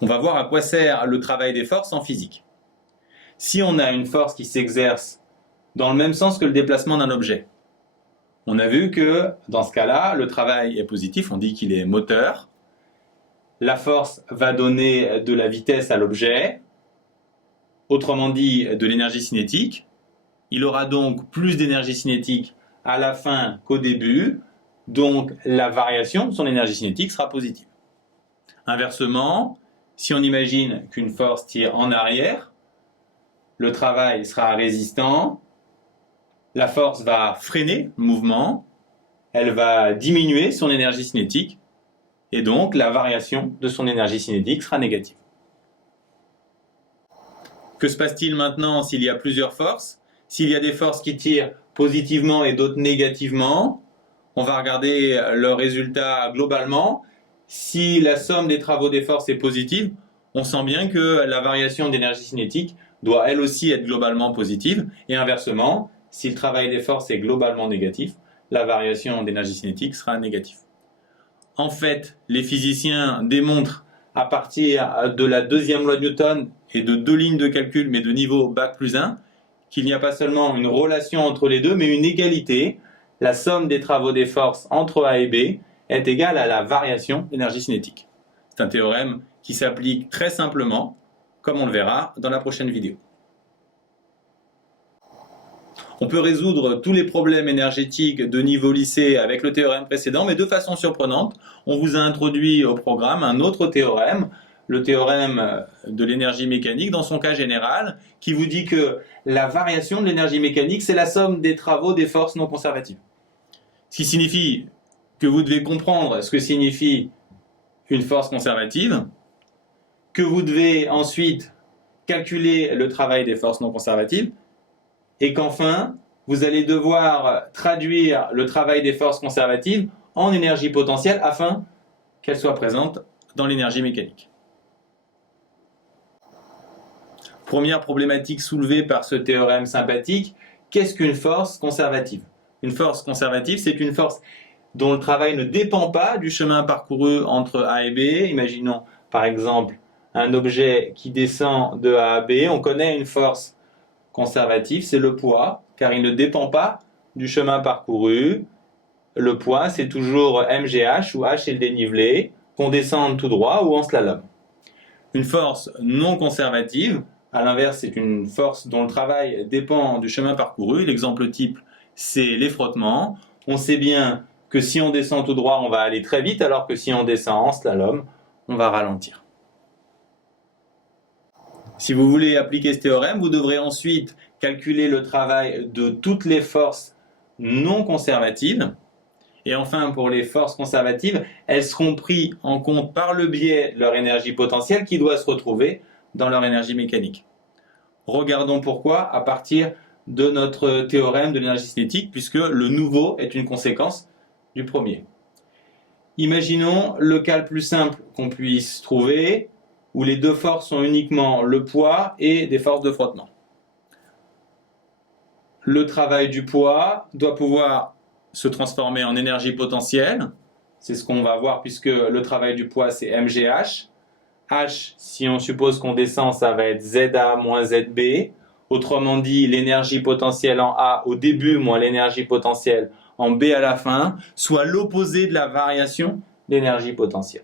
On va voir à quoi sert le travail des forces en physique. Si on a une force qui s'exerce dans le même sens que le déplacement d'un objet, on a vu que dans ce cas-là, le travail est positif, on dit qu'il est moteur. La force va donner de la vitesse à l'objet, autrement dit de l'énergie cinétique. Il aura donc plus d'énergie cinétique à la fin qu'au début, donc la variation de son énergie cinétique sera positive. Inversement, si on imagine qu'une force tire en arrière, le travail sera résistant, la force va freiner le mouvement, elle va diminuer son énergie cinétique, et donc la variation de son énergie cinétique sera négative. Que se passe-t-il maintenant s'il y a plusieurs forces? S'il y a des forces qui tirent positivement et d'autres négativement, on va regarder le résultat globalement. Si la somme des travaux des forces est positive, on sent bien que la variation d'énergie cinétique doit elle aussi être globalement positive, et inversement, si le travail des forces est globalement négatif, la variation d'énergie cinétique sera négative. En fait, les physiciens démontrent à partir de la deuxième loi de Newton et de 2 lignes de calcul, mais de niveau Bac+1, qu'il n'y a pas seulement une relation entre les deux, mais une égalité. La somme des travaux des forces entre A et B est égale à la variation d'énergie cinétique. C'est un théorème qui s'applique très simplement, comme on le verra dans la prochaine vidéo. On peut résoudre tous les problèmes énergétiques de niveau lycée avec le théorème précédent, mais de façon surprenante, on vous a introduit au programme un autre théorème, le théorème de l'énergie mécanique dans son cas général, qui vous dit que la variation de l'énergie mécanique, c'est la somme des travaux des forces non conservatives. Ce qui signifie que vous devez comprendre ce que signifie une force conservative, que vous devez ensuite calculer le travail des forces non conservatives, et qu'enfin, vous allez devoir traduire le travail des forces conservatives en énergie potentielle afin qu'elle soit présente dans l'énergie mécanique. Première problématique soulevée par ce théorème sympathique, qu'est-ce qu'une force conservative? Une force conservative, c'est une force dont le travail ne dépend pas du chemin parcouru entre A et B. Imaginons par exemple un objet qui descend de A à B. On connaît une force conservative, c'est le poids, car il ne dépend pas du chemin parcouru. Le poids, c'est toujours mgh, où h est le dénivelé, qu'on descende tout droit ou en slalom. Une force non conservative, à l'inverse, c'est une force dont le travail dépend du chemin parcouru. L'exemple type, c'est les frottements. On sait bien que si on descend tout droit, on va aller très vite, alors que si on descend en slalom, on va ralentir. Si vous voulez appliquer ce théorème, vous devrez ensuite calculer le travail de toutes les forces non conservatives. Et enfin, pour les forces conservatives, elles seront prises en compte par le biais de leur énergie potentielle qui doit se retrouver dans leur énergie mécanique. Regardons pourquoi à partir de notre théorème de l'énergie cinétique, puisque le nouveau est une conséquence du premier. Imaginons le cas le plus simple qu'on puisse trouver, où les deux forces sont uniquement le poids et des forces de frottement. Le travail du poids doit pouvoir se transformer en énergie potentielle. C'est ce qu'on va voir puisque le travail du poids c'est mgh. H, si on suppose qu'on descend, ça va être ZA moins ZB. Autrement dit, l'énergie potentielle en A au début moins l'énergie potentielle en B à la fin, soit l'opposé de la variation d'énergie potentielle.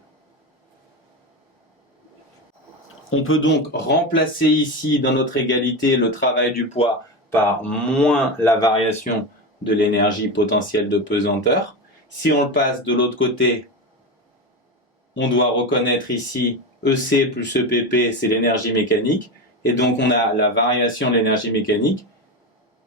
On peut donc remplacer ici dans notre égalité le travail du poids par moins la variation de l'énergie potentielle de pesanteur. Si on le passe de l'autre côté, on doit reconnaître ici EC plus EPP, c'est l'énergie mécanique. Et donc on a la variation de l'énergie mécanique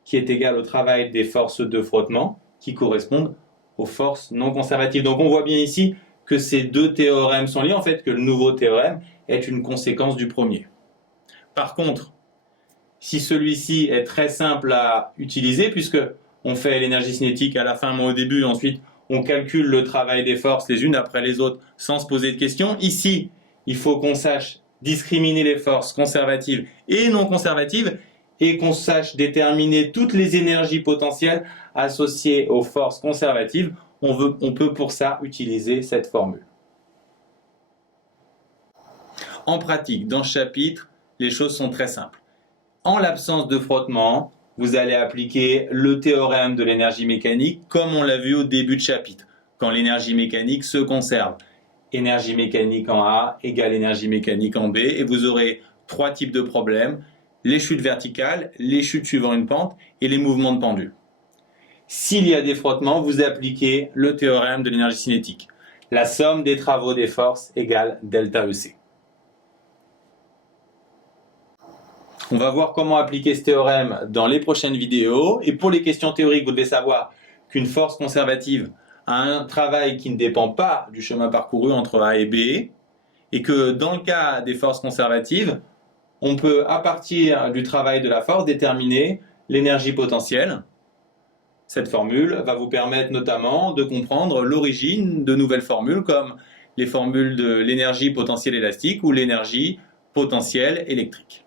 qui est égale au travail des forces de frottement qui correspondent aux forces non conservatives. Donc on voit bien ici que ces deux théorèmes sont liés, en fait que le nouveau théorème est une conséquence du premier. Par contre, si celui-ci est très simple à utiliser, puisque on fait l'énergie cinétique à la fin mais au début, ensuite on calcule le travail des forces les unes après les autres sans se poser de questions. Ici, il faut qu'on sache discriminer les forces conservatives et non conservatives et qu'on sache déterminer toutes les énergies potentielles associées aux forces conservatives. On peut pour ça utiliser cette formule. En pratique, dans ce chapitre, les choses sont très simples. En l'absence de frottement, vous allez appliquer le théorème de l'énergie mécanique comme on l'a vu au début de chapitre, quand l'énergie mécanique se conserve. Énergie mécanique en A égale énergie mécanique en B, et vous aurez 3 types de problèmes: les chutes verticales, les chutes suivant une pente et les mouvements de pendule. S'il y a des frottements, vous appliquez le théorème de l'énergie cinétique. La somme des travaux des forces égale delta EC. On va voir comment appliquer ce théorème dans les prochaines vidéos. Et pour les questions théoriques, vous devez savoir qu'une force conservative a un travail qui ne dépend pas du chemin parcouru entre A et B, et que dans le cas des forces conservatives, on peut, à partir du travail de la force, déterminer l'énergie potentielle. Cette formule va vous permettre notamment de comprendre l'origine de nouvelles formules comme les formules de l'énergie potentielle élastique ou l'énergie potentielle électrique.